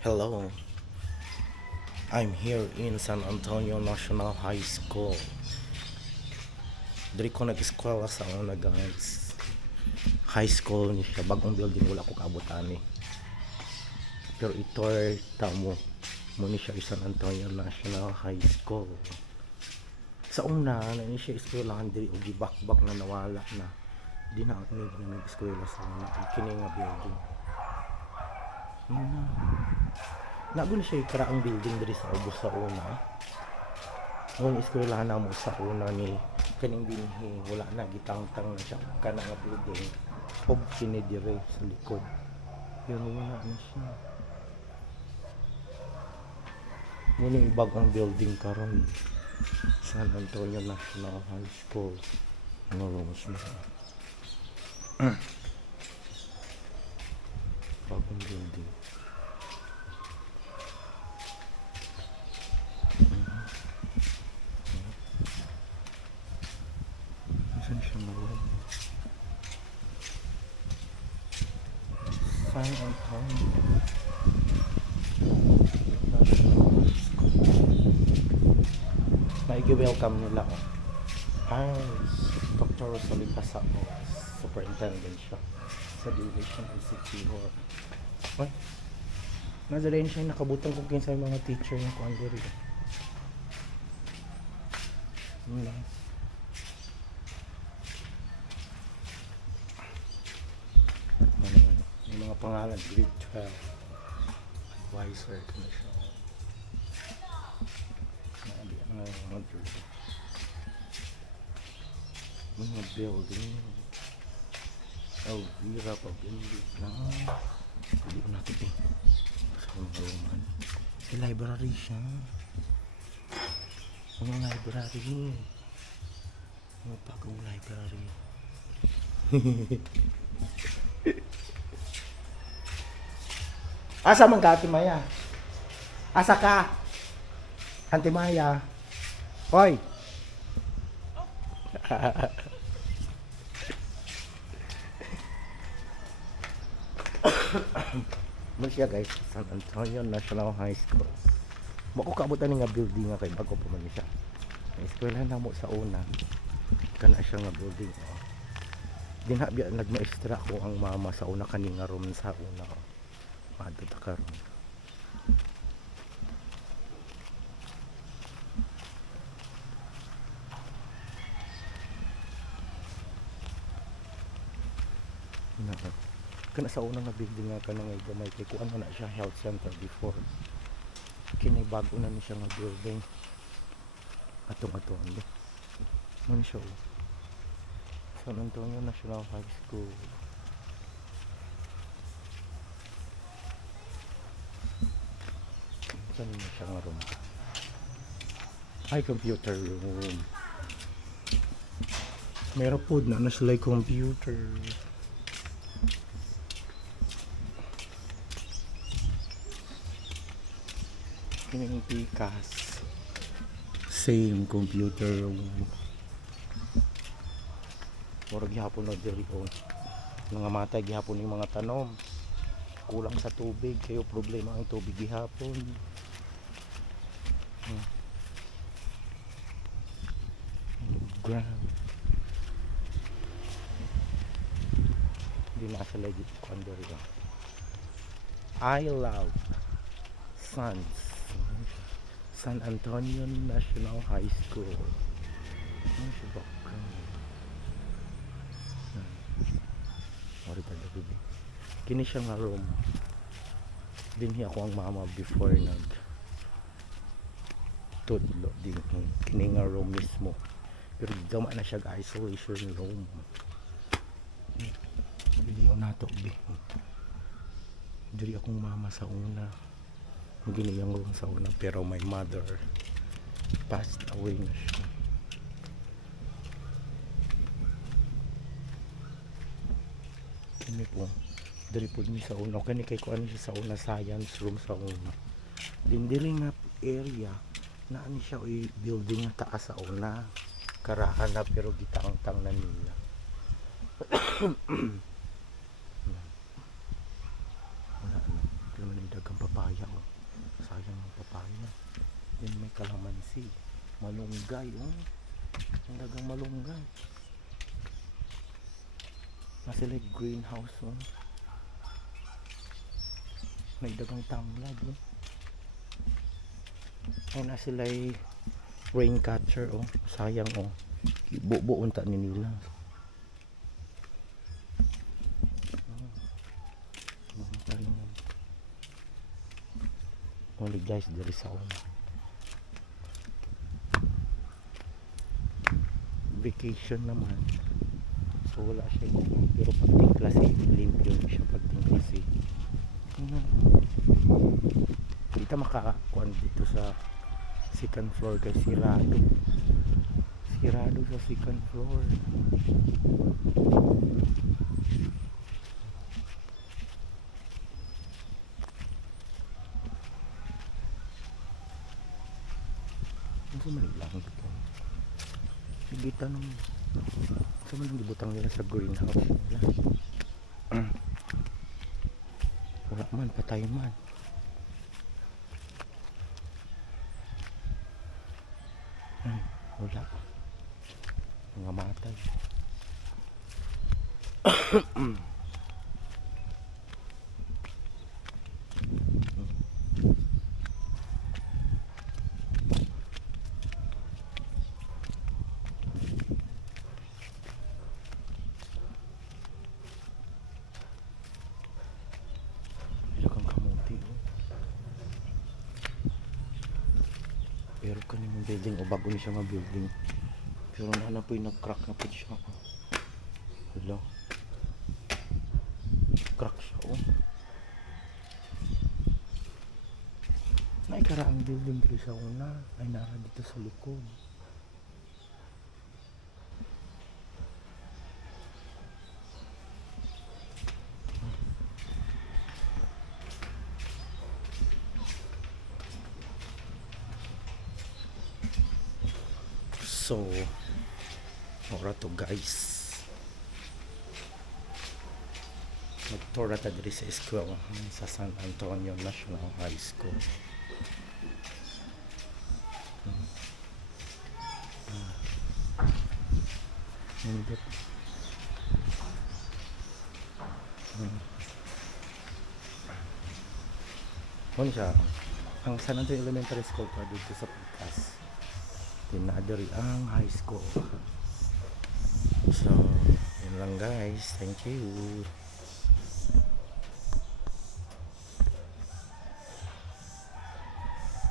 Hello, I'm here in San Antonio National High School. Diri ko nag-eskwela sa una guys. High school ni siya, bagong building wala ko kaabutan eh. Pero ito ay tamo mo ni siya San Antonio National High School. Sa una na ni siya eskwelahan diri og gibakbak na nawala na. Di na ako nag-eskwela sa una kini nga building. Nago na siya karaang building diri sa ubos sa una. Nung eskwelahan na mo sa una ni kaning binhi wala na gitangtang na siya kana nga building og kini dire sa likod. Yun wala na siya. Muling bagong building karon San Antonio National High School. Ano rooms na? Bagong building. Saan siya naroon? San Antonio National High School. Welcome nila ko. Dr. Rosalita Sapo, superintendent siya sa Division ICT or nasa rin siya nakabutang kung kinsa yung mga teacher niya kung ano rin. Yung mga pangalan, grade 12 advisor ko na siya. Mga building Elvira pabilit na hindi ko natin sa mga roman sa library siya mga library mga bagong library. Asa man ka Ate Maya? Asa ka Ate Maya? Hoy. Muna siya guys, San Antonio National High School. Mako kaabutan nga building nga kay bago pa man siya. Eskwelahan na mo sa una. Kana siya nga building. Dinha nagmaestra ko ang mama sa una kani nga room sa una. Madto karon. Kana sa unang nga building nga kana nga gamay kay kuan na siya health center before. Kini bago na ni siya nga building. Atong ande. Man siya. San Antonio National High School. Saan na siya nga room? Ay, computer room. Meron po na sila computer. Kining pikas. Same computer room. Murag gihapon na diri o. Mga matay gihapon yung mga tanom. Kulang sa tubig kayo problema ang tubig gihapon. Ground. Hindi na sa lagi kuan diri. I love San Antonio National High School. Ano siya ba? Kini siya nga room. Dinhi ako ang mama before tudlo din kini nga room mismo. Pero gama na siya isolation room. Video nato bi. Diri akong mama sa una. Giniyang room sa una pero my mother passed away na siya. Kini po diri po ni sa una kani kay kuan siya sa una science room sa una. Dindiri nga area na ani siya oy building nga taas sa una. Karahan na pero gitangtang na nila. Wala na. Kaya man dagang papaya. Yan may kalamansi. Malunggay, oh. Ang dagang malunggay. Nasa like greenhouse, oh. May dagang tanglad, oh. Ay, nasa like rain catcher, oh. Sayang, oh. Buo-buon ta ni nila. Only guys, there is one. Vacation naman. So wala siya. Pero pag tingklase, limpyo siya pag tingklase. Kita makakuan dito sa second floor kay sirado. Sirado sa second floor. Ano sa Manilang dito? Sige tanong. Sa man gibutang nila sa greenhouse nila. Wala man, patay man. Wala. Mga matay. Ilakang kamuti, oh. Pero kanimong building, o bago ni siya nga building. Pero na po yung nag-crack na po siya. Hello. Crack siya, oh. Naikara ang building dito sa una. Ay nara dito sa likod. So, ora to guys. Nagtura ta diri sa school sa San Antonio National High School. Nindot. Ano siya? Ang San Antonio Elementary School pa dito sa Pitas. Tinadari ang high school. So, yun lang guys. Thank you.